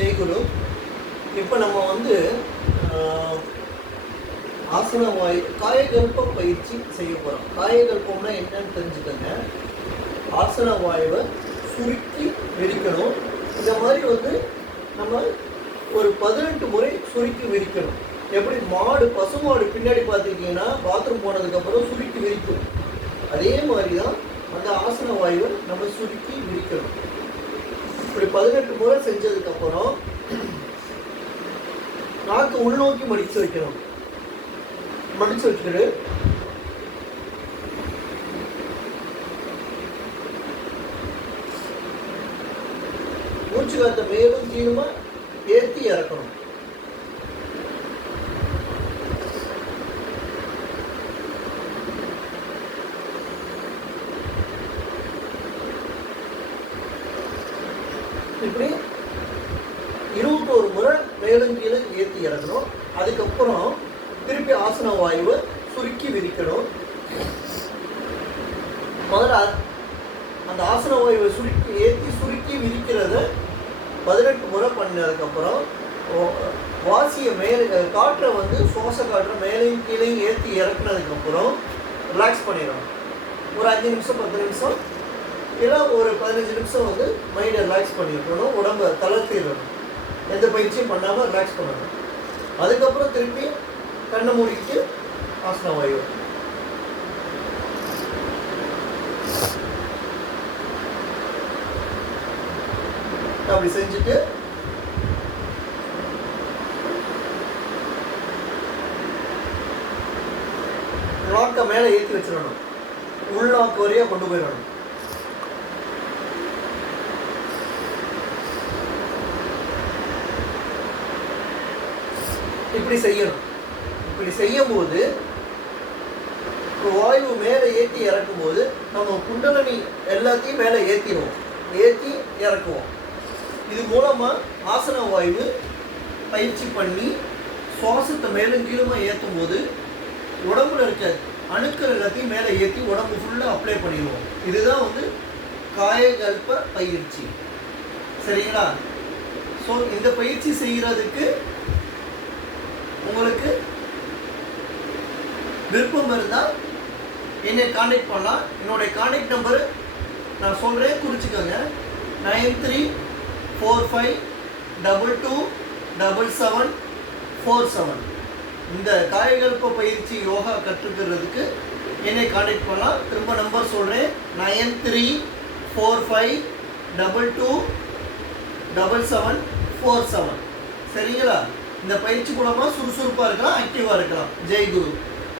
ஜெய்குரு. இப்போ நம்ம வந்து ஆசன வாயு காயகல்ப பயிற்சி செய்ய போகிறோம். காயகல்பம்னா என்னன்னு தெரிஞ்சுக்கோங்க. ஆசன வாயுவை சுருக்கி விரிக்கணும். இந்த மாதிரி வந்து நம்ம ஒரு 18 முறை சுருக்கி விரிக்கணும். எப்படி பசுமாடு பின்னாடி பார்த்துக்கிட்டிங்கன்னா பாத்ரூம் போனதுக்கப்புறம் சுருக்கி விரிக்கும், அதே மாதிரி தான் அந்த ஆசன வாயுவை நம்ம சுருக்கி விரிக்கணும். இப்படி 18 முறை செஞ்சதுக்கப்புறம் நாக்கு உள்நோக்கி மடித்து வைக்கணும். மடித்து வச்சுக்கிட்டு மூச்சு காற்றை மேலும் கீழுமா ஏற்றி இறக்கணும். இப்படி 21 முறை மேலும் கீழே ஏற்றி இறக்கணும். அதுக்கப்புறம் திருப்பி ஆசன வாயுவை சுருக்கி விரிக்கணும். முதல்ல அந்த ஆசன வாயுவை சுருக்கி விரிக்கிறத 18 முறை பண்ணதுக்கப்புறம் வாசியை காற்றை வந்து சுவாச காற்றை மேலேயும் கீழேயும் ஏற்றி இறக்குனதுக்கப்புறம் ரிலாக்ஸ் பண்ணிடணும். ஒரு 5 நிமிஷம் 10 நிமிஷம் இல்லை ஒரு 15 நிமிஷம் வந்து மைண்டை ரிலாக்ஸ் பண்ணிக்கணும். உடம்பை தளர்த்திடணும். எந்த பயிற்சியும் பண்ணாமல் ரிலாக்ஸ் பண்ணணும். அதுக்கப்புறம் திருப்பி கண்ணை மூடிட்டு ஆசன வாயு அப்படி செஞ்சுட்டு நாக்கை மேலே ஏற்றி வச்சிடணும். உள்நாக்கு வரையா கொண்டு போயிடணும். இப்படி செய்யணும். இப்படி செய்யும் போது வாயு மேலே ஏற்றி இறக்கும் போது நம்ம குண்டலினி எல்லாத்தையும் மேலே ஏற்றி இறக்குவோம். இது மூலமாக ஆசன வாயு பயிற்சி பண்ணி சுவாசத்தை மேலும் கீழுமா ஏற்றும் போது உடம்புல இருக்க அணுக்கள் எல்லாத்தையும் மேலே ஏற்றி உடம்பு ஃபுல்லாக அப்ளை பண்ணிடுவோம். இதுதான் வந்து காயகல்ப பயிற்சி. சரிங்களா? ஸோ இந்த பயிற்சி செய்கிறதுக்கு உங்களுக்கு விருப்பம் இருந்தால் என்னை கான்டாக்ட் பண்ணலாம். என்னுடைய கான்டாக்ட் நம்பரு நான் சொல்கிறேன், குறிச்சிக்கோங்க. 9345227747. இந்த காயகல்ப பயிற்சி யோகா கற்றுக்கிறதுக்கு என்னை கான்டாக்ட் பண்ணலாம். திரும்ப நம்பர் சொல்கிறேன், 9345227747. சரிங்களா? இந்த பயிற்சி மூலமாக சுறுசுறுப்பாக இருக்கலாம், ஆக்டிவாக இருக்கலாம். ஜெய் குரு.